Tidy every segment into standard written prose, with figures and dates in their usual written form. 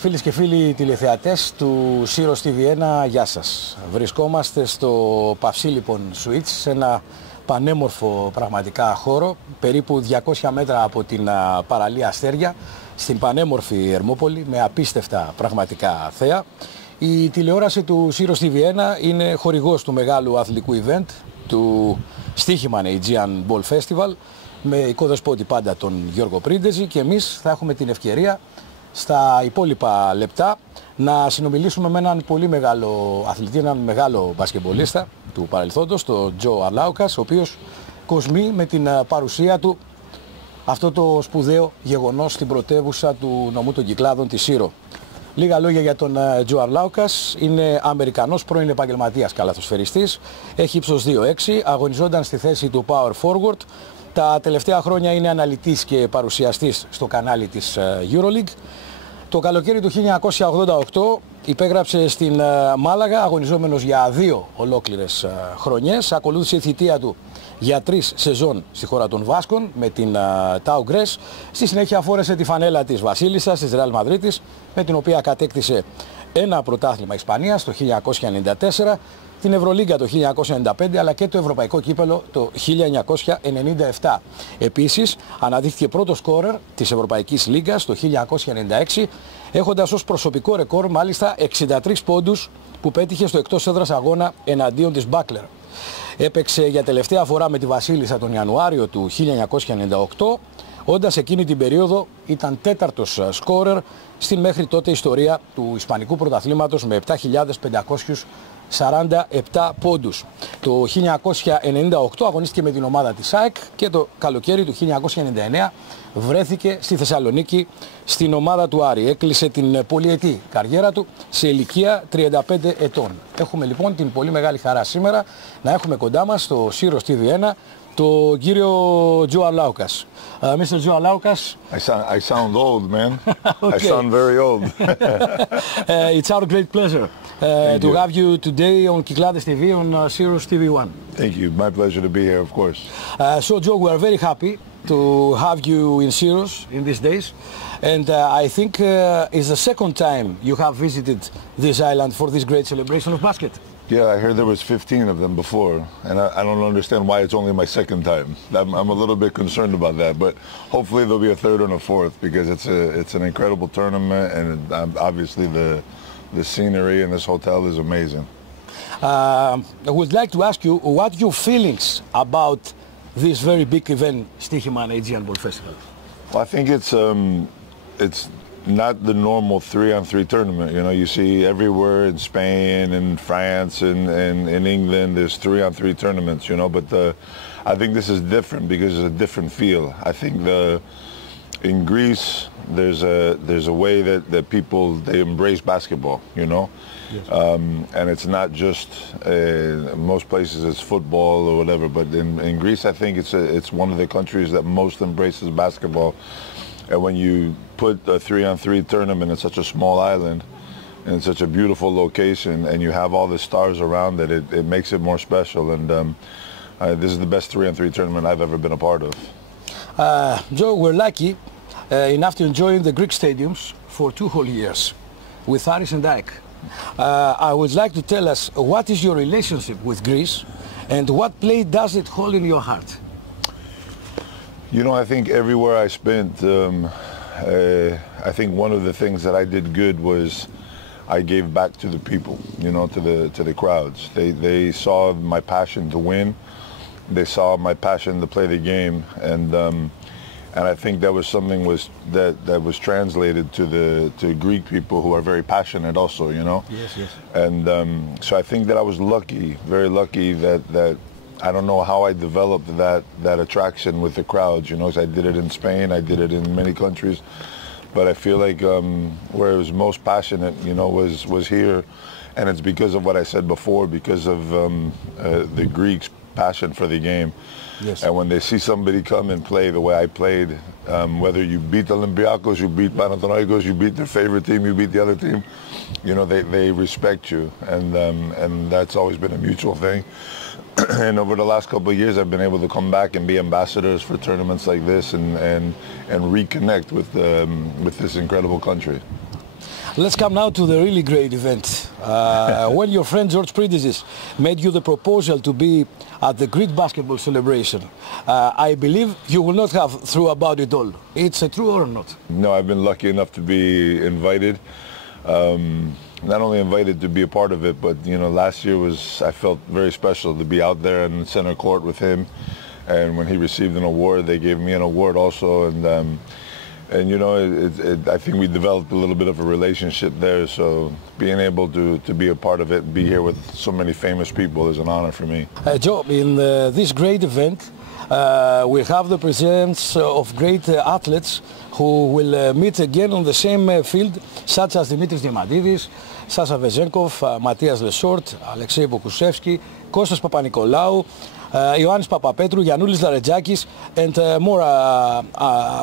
Φίλες και φίλοι τηλεθεατές του Σύρος TV1, γεια σας. Βρισκόμαστε στο Παυσίλιππον Suites, σε ένα πανέμορφο πραγματικά χώρο, περίπου 200 μέτρα από την παραλία Αστέρια, στην πανέμορφη Ερμόπολη, με απίστευτα πραγματικά θέα. Η τηλεόραση του Σύρος TV1 είναι χορηγός του μεγάλου αθλητικού event, του Stoiximan Aegeanball Festival, με οικοδεσπότη πάντα τον Γιώργο Πρίντεζη, και εμείς θα έχουμε την ευκαιρία στα υπόλοιπα λεπτά να συνομιλήσουμε με έναν πολύ μεγάλο αθλητή, έναν μεγάλο μπασκετμπολίστα του παρελθόντος, τον Arlaukas, ο οποίος κοσμεί με την παρουσία του αυτό το σπουδαίο γεγονός στην πρωτεύουσα του νομού των Κυκλάδων, τη Σύρο. Λίγα λόγια για τον Arlaukas. Είναι Αμερικανός πρώην επαγγελματίας καλαθοσφαιριστής, έχει ύψος 2'6", αγωνιζόταν στη θέση του power forward. Τα τελευταία χρόνια είναι αναλυτής και παρουσιαστής στο κανάλι της EuroLeague. Το καλοκαίρι του 1988 υπέγραψε στην Μάλαγα, αγωνιζόμενος για 2 ολόκληρες χρονιές. Ακολούθησε η θητεία του για 3 σεζόν στη χώρα των Βάσκων με την Tau Gres. Στη συνέχεια φόρεσε τη φανέλα της Βασίλισσας της Real Madrid, με την οποία κατέκτησε ένα πρωτάθλημα Ισπανίας το 1994, την Ευρωλίγκα το 1995, αλλά και το Ευρωπαϊκό Κύπελλο το 1997. Επίσης, αναδείχθηκε πρώτο σκόρερ της Ευρωπαϊκής Λίγκας το 1996, έχοντας ως προσωπικό ρεκόρ μάλιστα 63 πόντους που πέτυχε στο εκτός έδρας αγώνα εναντίον της Μπάκλερ. Έπαιξε για τελευταία φορά με τη Βασίλισσα τον Ιανουάριο του 1998, όντας εκείνη την περίοδο ήταν τέταρτος σκόρερ στην μέχρι τότε ιστορία του Ισπανικού πρωταθλήματος με 7.547 πόντους. Το 1998 αγωνίστηκε με την ομάδα της ΑΕΚ και το καλοκαίρι του 1999 βρέθηκε στη Θεσσαλονίκη στην ομάδα του Άρη. Έκλεισε την πολυετή καριέρα του σε ηλικία 35 ετών. Έχουμε λοιπόν την πολύ μεγάλη χαρά σήμερα να έχουμε κοντά μας στο Σύρος TV1 τον κύριο Arlaukas. Mr. Arlaukas. I sound old, man. Okay. I sound very old. It's our great pleasure to have you today on Κυκλάδες TV on Sirius TV1. Thank you. My pleasure to be here, of course. So, Joe, we are very happy to have you in Sirius in these days. And I think it's the second time you have visited this island for this great celebration of basket. Yeah, I heard there was 15 of them before, and I don't understand why it's only my second time. I'm a little bit concerned about that, but hopefully there'll be a third and a fourth, because it's an incredible tournament, and obviously the scenery in this hotel is amazing. I would like to ask you what your feelings about this very big event, Stoiximan Aegeanball Festival. Well, I think it's not the normal 3-on-3 tournament. You know, you see everywhere in Spain and France and in England, there's 3-on-3 tournaments, you know, but I think this is different because it's a different feel. I think in Greece, there's a way that people, they embrace basketball, you know, yes. And it's not just, most places it's football or whatever, but in Greece, I think it's one of the countries that most embraces basketball. And when you put a 3-on-3 tournament in such a small island, in such a beautiful location, and you have all the stars around it, it makes it more special. And this is the best 3-on-3 tournament I've ever been a part of. Joe, we're lucky enough to enjoy the Greek stadiums for 2 whole years with Aris and AEK. I would like to tell us, what is your relationship with Greece, and what play does it hold in your heart? You know, I think everywhere I spent, I think one of the things that I did good was I gave back to the people, you know, to the crowds. They saw my passion to win. They saw my passion to play the game, and I think that was something that was translated to Greek people who are very passionate also, you know. Yes, yes. And so I think that I was lucky, very lucky that I don't know how I developed that attraction with the crowds, you know, 'cause I did it in Spain, I did it in many countries, but I feel like where it was most passionate, you know, was here, and it's because of what I said before, because of the Greeks' passion for the game. Yes. And when they see somebody come and play the way I played, whether you beat Olympiacos, you beat Panathinaikos, you beat their favorite team, you beat the other team, you know, they respect you, and that's always been a mutual thing. And over the last couple of years, I've been able to come back and be ambassadors for tournaments like this, and reconnect with this incredible country. Let's come now to the really great event. When your friend George Prydizis made you the proposal to be at the Greek basketball celebration, I believe you will not have thought about it all. It's true or not? No, I've been lucky enough to be invited. Not only invited to be a part of it, but last year I felt very special to be out there in center court with him. And when he received an award, they gave me an award also. And I think we developed a little bit of a relationship there. So being able to be a part of it and be here with so many famous people is an honor for me. Joe, in this great event, we have the presence of great athletes who will meet again on the same field, such as Dimitris Diamantidis, Sasha Vezenkov, Matthias Lesort, Alexei Pokusevski, Kostas Papanikolaou, Ioannis Papapetru, Giannoulis Laretjakis, and more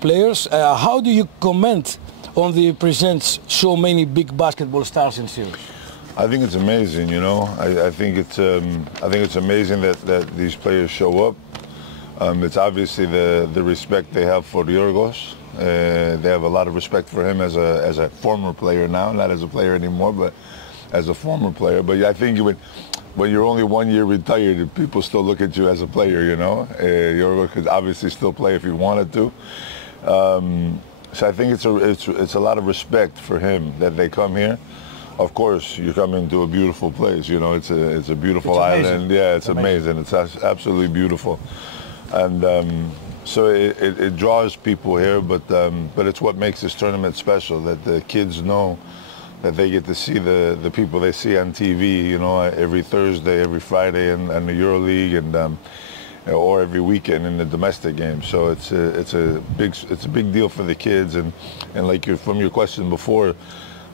players. How do you comment on the presence so many big basketball stars in Syros? I think it's amazing. I think it's amazing that these players show up. It's obviously the respect they have for Yorgos. They have a lot of respect for him as a former player now, not as a player anymore, but as a former player. But I think when you're only 1 year retired, people still look at you as a player, Yorgos could obviously still play if he wanted to. So I think it's a lot of respect for him that they come here. Of course, you're coming to a beautiful place. It's a beautiful island. Yeah, it's amazing. It's absolutely beautiful. And so it draws people here, but it's what makes this tournament special, that the kids know that they get to see the people they see on TV, every Thursday, every Friday in the EuroLeague, and or every weekend in the domestic game. So it's a big deal for the kids, and like from your question before,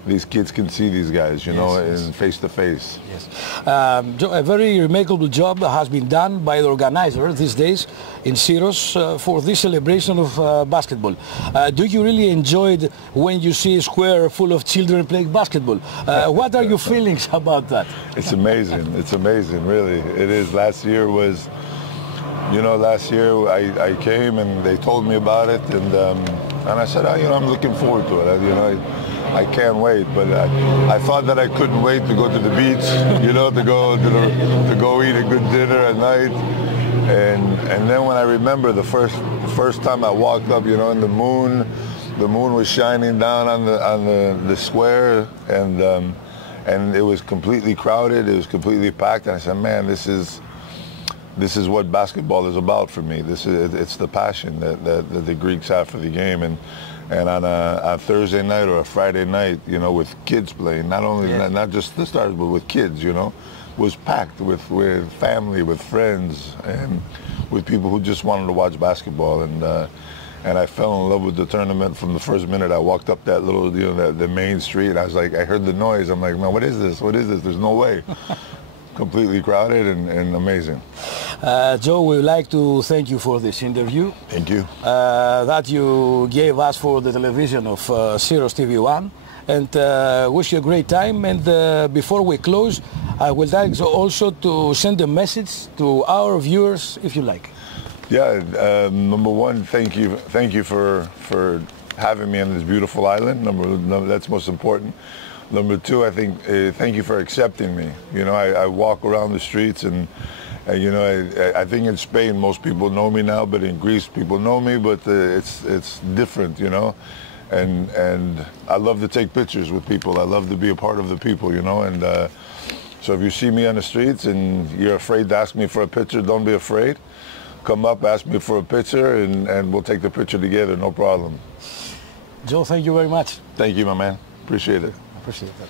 these kids can see these guys, in face to face. Yes. A very remarkable job has been done by the organizer these days in Syros for this celebration of basketball. Do you really enjoy it when you see a square full of children playing basketball? What are your feelings about that? It's amazing. It's amazing, really. It is. Last year I came and they told me about it, and I said, I'm looking forward to it. I can't wait, but I thought that I couldn't wait to go to the beach, to go eat a good dinner at night, and then when I remember the first time I walked up, and the moon was shining down on the square, and it was completely crowded, it was completely packed, and I said, man, this is what basketball is about for me. It's the passion that the Greeks have for the game, and on a Thursday night or a Friday night, with kids playing, not just the stars, but with kids, was packed with family, with friends, and with people who just wanted to watch basketball. And I fell in love with the tournament from the first minute I walked up that little, the main street. I was like, I heard the noise. I'm like, man, what is this? What is this? There's no way. Completely crowded and amazing. Joe, we would like to thank you for this interview. Thank you. That you gave us for the television of Syros TV1, and wish you a great time. And before we close, I would like also to send a message to our viewers, if you like. Yeah, number one, thank you for having me on this beautiful island. That's most important. Number two, I think, thank you for accepting me. I walk around the streets, and I think in Spain most people know me now, but in Greece people know me, but it's different, and I love to take pictures with people. I love to be a part of the people, and so if you see me on the streets and you're afraid to ask me for a picture, don't be afraid. Come up, ask me for a picture, and we'll take the picture together, no problem. Joe, thank you very much. Thank you, my man. Appreciate it. Appreciate that.